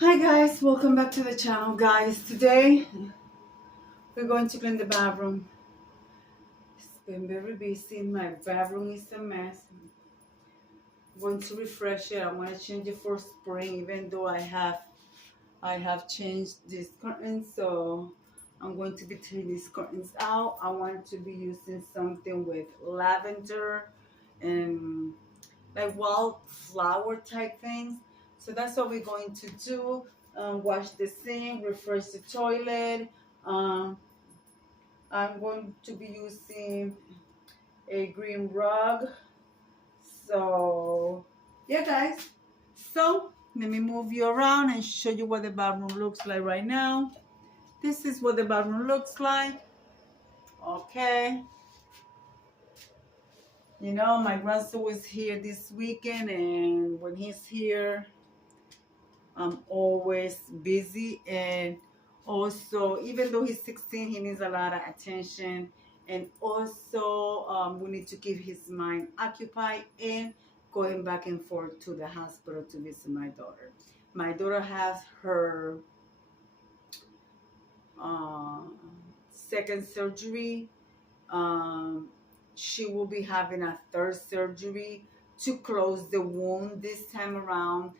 Hi guys, welcome back to the channel guys. Today we're going to clean the bathroom. It's been very busy. My bathroom is a mess. I'm going to refresh it. I'm going to change it for spring, even though I have changed this curtain. So I'm going to be taking these curtains out. I want to be using something with lavender and like wildflower type things. So that's what we're going to do. Wash the sink, refresh the toilet. Um, I'm going to be using a green rug. So yeah, guys. So let me move you around and show you what the bathroom looks like right now. This is what the bathroom looks like. Okay. You know, my grandson was here this weekend, and when he's here, I'm always busy. And also, even though he's 16, he needs a lot of attention. And also, we need to keep his mind occupied and going back and forth to the hospital to visit my daughter. My daughter has her uh, second surgery. She will be having a third surgery to close the wound. This time around,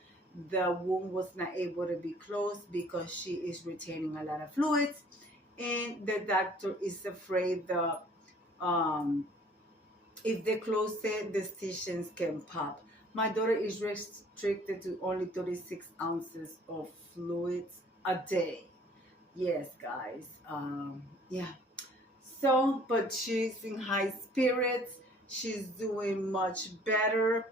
the wound was not able to be closed because she is retaining a lot of fluids, and the doctor is afraid that if they close it, the stitches can pop. My daughter is restricted to only 36 ounces of fluids a day. Yes, guys. Yeah. So, but she's in high spirits. She's doing much better.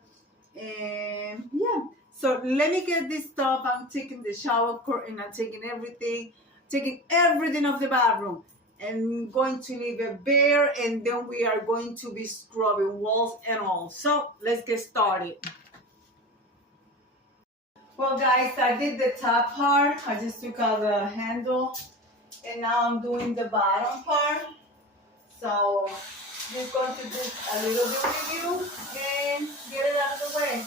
And yeah. So let me get this stuff. I'm taking the shower curtain. I'm taking everything off the bathroom. And going to leave it bare. And then we are going to be scrubbing walls and all. So let's get started. Well, guys, I did the top part. I just took out the handle. And now I'm doing the bottom part. So just going to do a little bit review and get it out of the way.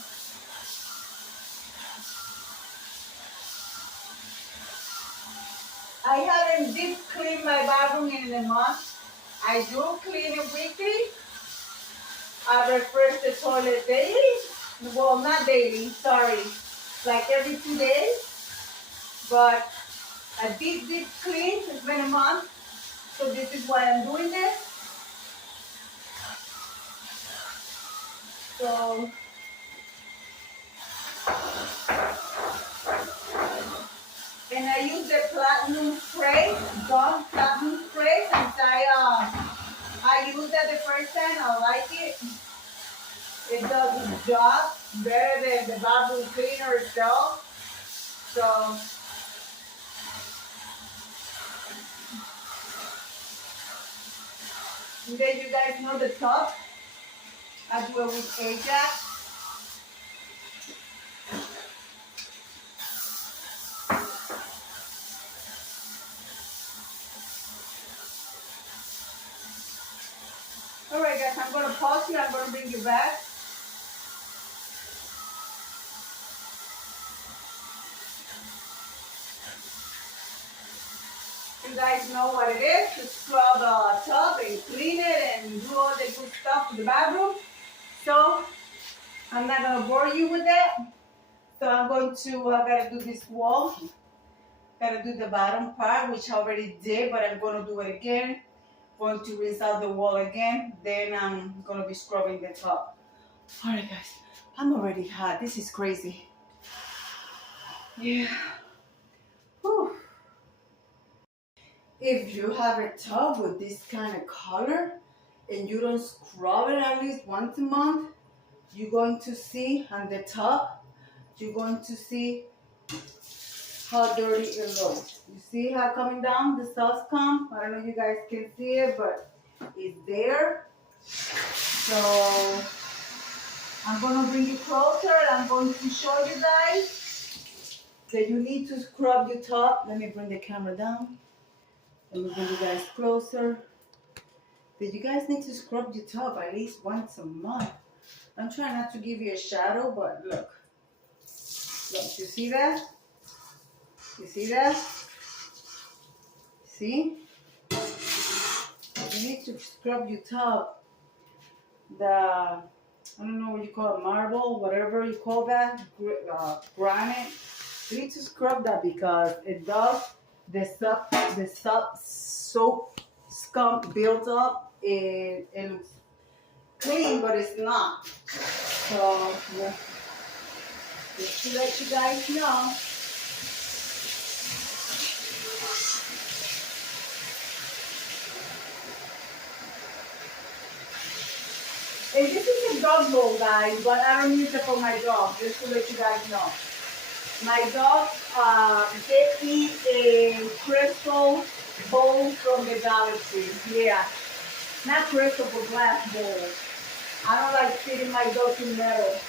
I haven't deep cleaned my bathroom in a month. I do clean it weekly. I refresh the toilet daily. Well, not daily, sorry. Like every 2 days. But a deep clean, it's been a month. So this is why I'm doing this. So and I use the platinum spray, Dawn platinum spray, since I used that the first time. I like it. It does its job better than the bathroom cleaner itself. So and then you guys know the tub. I do it with Ajax. Alright guys, I'm going to pause here. I'm going to bring you back. You guys know what it is to scrub the tub and clean it and do all the good stuff in the bathroom. So I'm not going to bore you with that. So I'm going to, gotta do this wall. Gotta do the bottom part, which I already did, but I'm going to do it again. Going to rinse out the wall again. Then I'm going to be scrubbing the top. Alright guys, I'm already hot. This is crazy. Yeah. Whew. If you have a tub with this kind of color and you don't scrub it at least once a month, you're going to see on the top, you're going to see how dirty it looks. You see how coming down the sauce come? I don't know if you guys can see it, but it's there. So I'm going to bring you closer and I'm going to show you guys that you need to scrub your top. Let me bring the camera down. Let me bring you guys closer. That you guys need to scrub your top at least once a month. I'm trying not to give you a shadow, but look. Look, you see that? You see that? See? You need to scrub your tub. I don't know what you call it, marble, whatever you call that, granite. You need to scrub that because it does, the soap scum builds up. It looks clean, but it's not. So, yeah, just to let you guys know. And this is a dog bowl, guys, but I don't use it for my dog, just to let you guys know. My dogs, they eat a crystal bowl from the Dollar Tree. Yeah, not crystal, but glass bowl. I don't like feeding my dogs in metal.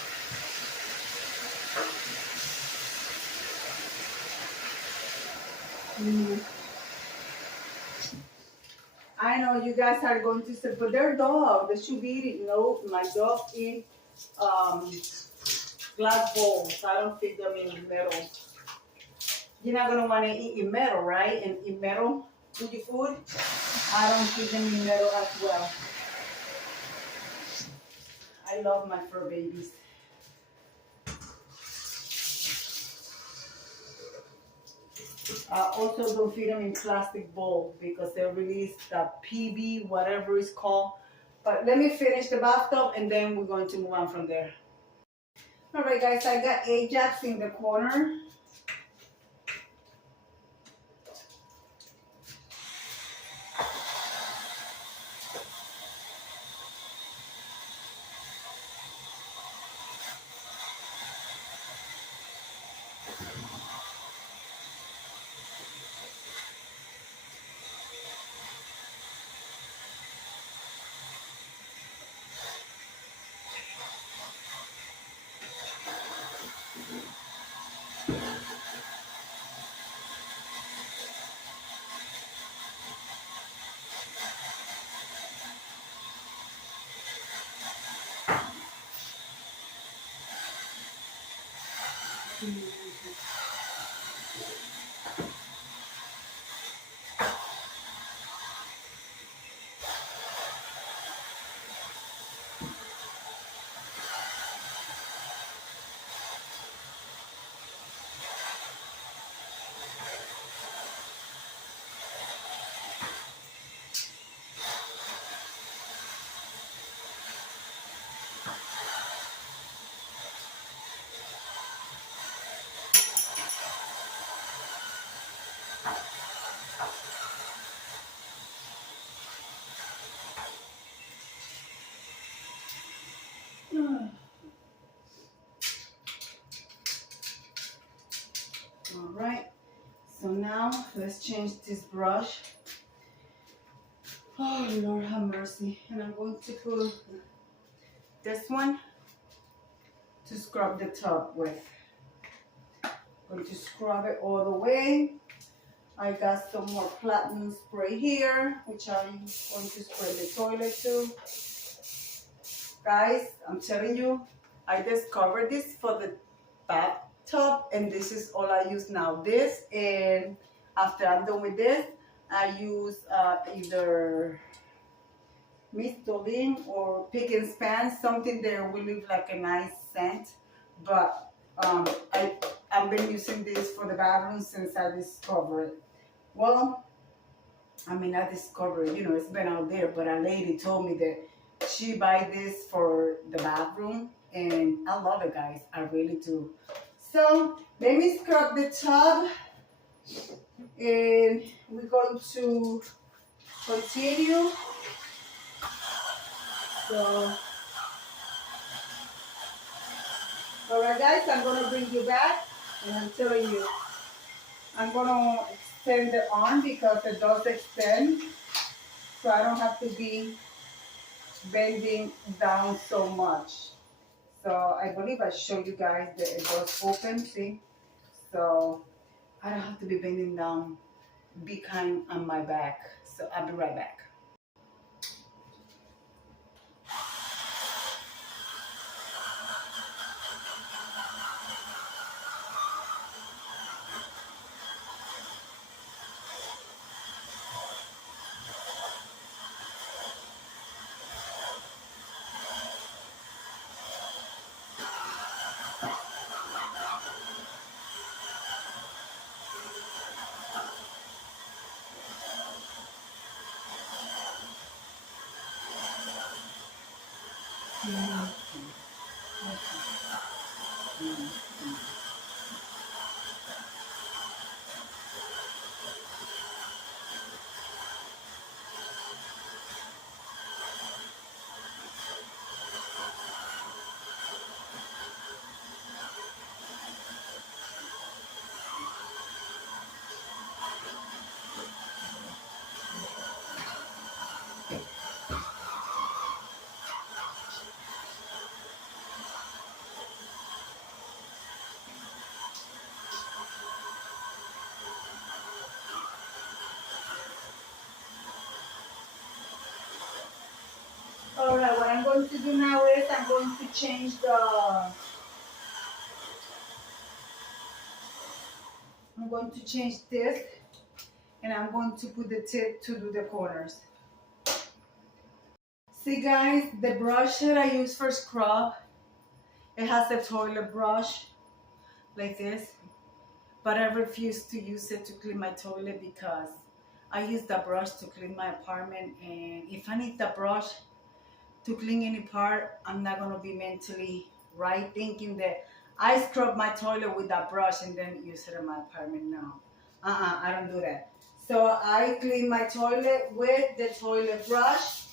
I know you guys are going to say, but they're dogs. They should be eating. No, my dog eat glass bowls. I don't feed them in metal. You're not going to want to eat in metal, right? And in metal with your food. I don't feed them in metal as well. I love my fur babies. Also, don't feed them in plastic bowl because they release the PB, whatever it's called. But let me finish the bathtub and then we're going to move on from there. All right, guys, I got Ajax in the corner. All right, so now let's change this brush. Oh, Lord have mercy. And I'm going to put this one to scrub the tub with. I'm going to scrub it all the way. I got some more platinum spray here, which I'm going to spray the toilet too. Guys, I'm telling you, I discovered this for the bathtub, and this is all I use now. This, and after I'm done with this, I use either Mistolin or Pick and Span, something that will leave like a nice scent. But I've been using this for the bathroom since I discovered it. Well, I mean, I discovered it, you know, it's been out there, but a lady told me that she buy this for the bathroom, and I love it, guys. I really do. So let me scrub the tub, and we're going to continue. So, all right, guys, I'm going to bring you back, and I'm telling you, I'm going to extend the arm because it does extend, so I don't have to be bending down so much. So I believe I showed you guys that it does open, see? So I don't have to be bending down, be kind on my back. So I'll be right back. I'm going to do now is I'm going to change this, and I'm going to put the tip to do the corners. See guys, the brush that I use for scrub, it has a toilet brush like this, but I refuse to use it to clean my toilet because I use the brush to clean my apartment, and if I need the brush to clean any part, I'm not going to be mentally right thinking that I scrub my toilet with that brush and then use it in my apartment. No, I don't do that. So I clean my toilet with the toilet brush.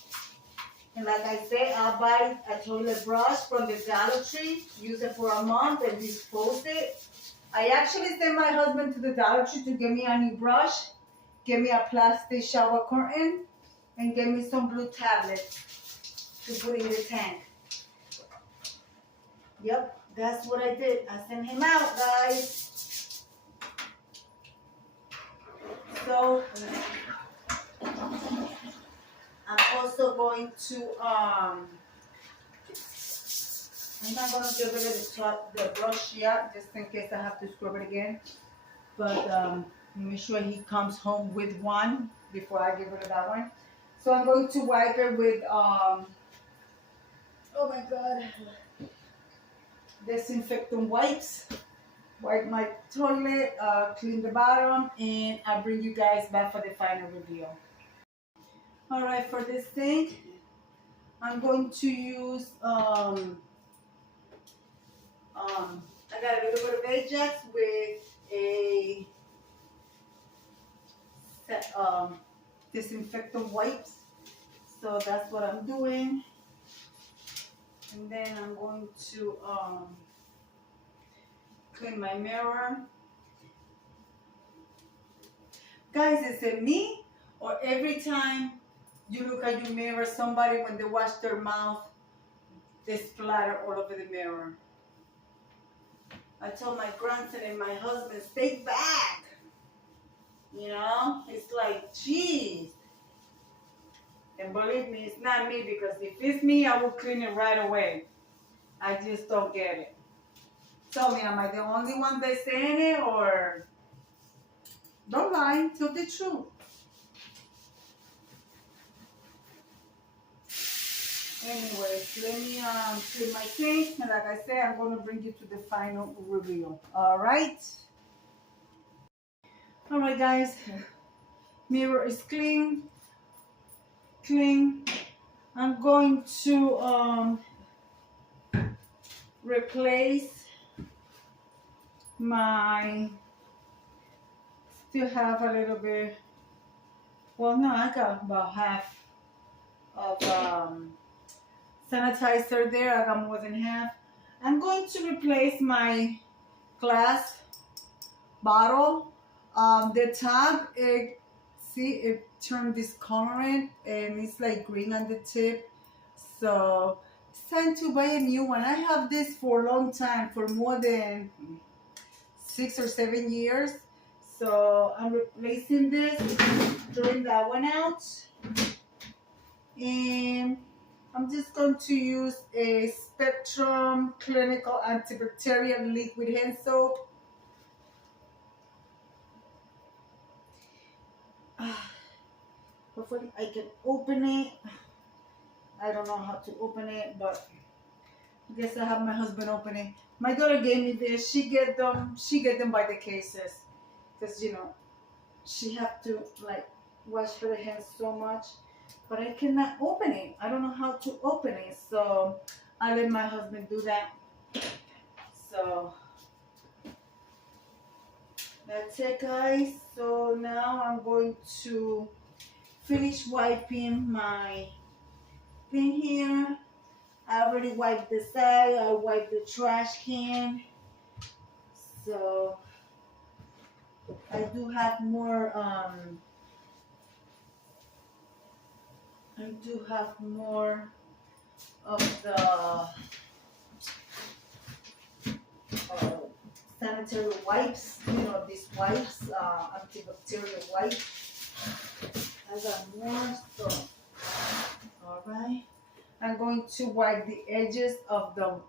And like I say, I buy a toilet brush from the Dollar Tree, use it for a month and dispose it. I actually sent my husband to the Dollar Tree to get me a new brush, get me a plastic shower curtain, and get me some blue tablets to put in the tank. Yep, that's what I did. I sent him out, guys. So I'm also going to I'm not gonna get rid of the brush yet, just in case I have to scrub it again. But make sure he comes home with one before I get rid of that one. So I'm going to wipe it with oh my god, disinfectant wipes. Wipe my toilet, clean the bottom, and I'll bring you guys back for the final review. All right, for this thing, I'm going to use I got a little bit of Ajax with a disinfectant wipes. So that's what I'm doing. And then I'm going to clean my mirror. Guys, is it me or every time you look at your mirror, somebody when they wash their mouth, they splatter all over the mirror? I told my grandson and my husband, stay back. You know, it's like, geez. And believe me, it's not me, because if it's me, I will clean it right away. I just don't get it. Tell me, am I the only one that's saying it, or don't lie, tell the truth. Anyways, let me clean my sink, and like I said, I'm going to bring you to the final review. All right, guys. Mirror is clean. I'm going to replace my. Still have a little bit. Well, no, I got about half of sanitizer there. I got more than half. I'm going to replace my glass bottle. The top, it turned discolored and it's like green on the tip. So it's time to buy a new one. I have this for a long time, for more than 6 or 7 years. So I'm replacing this, throwing that one out. And I'm just going to use a Spectrum Clinical Antibacterial Liquid Hand Soap. Hopefully I can open it. I don't know how to open it, but I guess I have my husband open it. My daughter gave me this. She get them by the cases, because you know she have to like wash her hands so much. But I cannot open it. I don't know how to open it, so I let my husband do that. So that's it, guys. So now I'm going to finish wiping my thing here. I already wiped the side. I wiped the trash can. So I do have more. I do have more of the sanitary wipes, you know, these wipes, antibacterial wipes. I got more stuff. Alright. I'm going to wipe the edges of the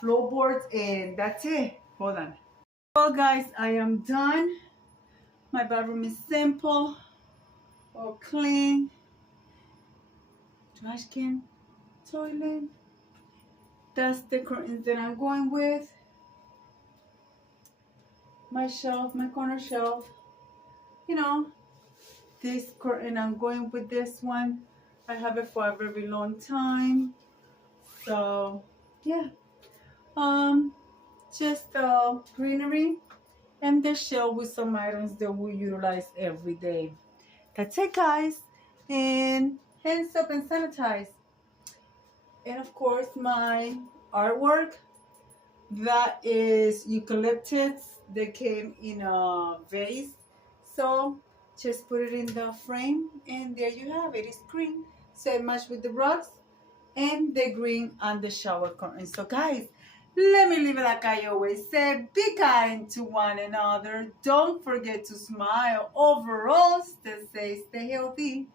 floorboards, and that's it. Hold on. Well, guys, I am done. My bathroom is simple, all clean. Trash can, toilet. That's the curtains that I'm going with. My shelf, my corner shelf. You know, this curtain, I'm going with this one. I have it for a very long time. So, yeah. Just greenery and the shelf with some items that we utilize every day. That's it, guys. And hands up and sanitize. And of course, my artwork, that is eucalyptus that came in a vase. So just put it in the frame, and there you have it. It's green, so it matched with the rugs and the green on the shower curtain. So guys, let me leave it like I always say. Be kind to one another. Don't forget to smile. Overall, stay safe, stay healthy.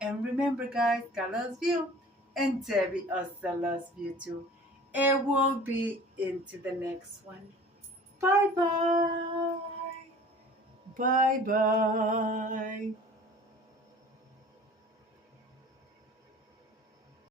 And remember, guys, God loves you. And Debbie also loves you too. And we'll be into the next one. Bye-bye. Bye-bye.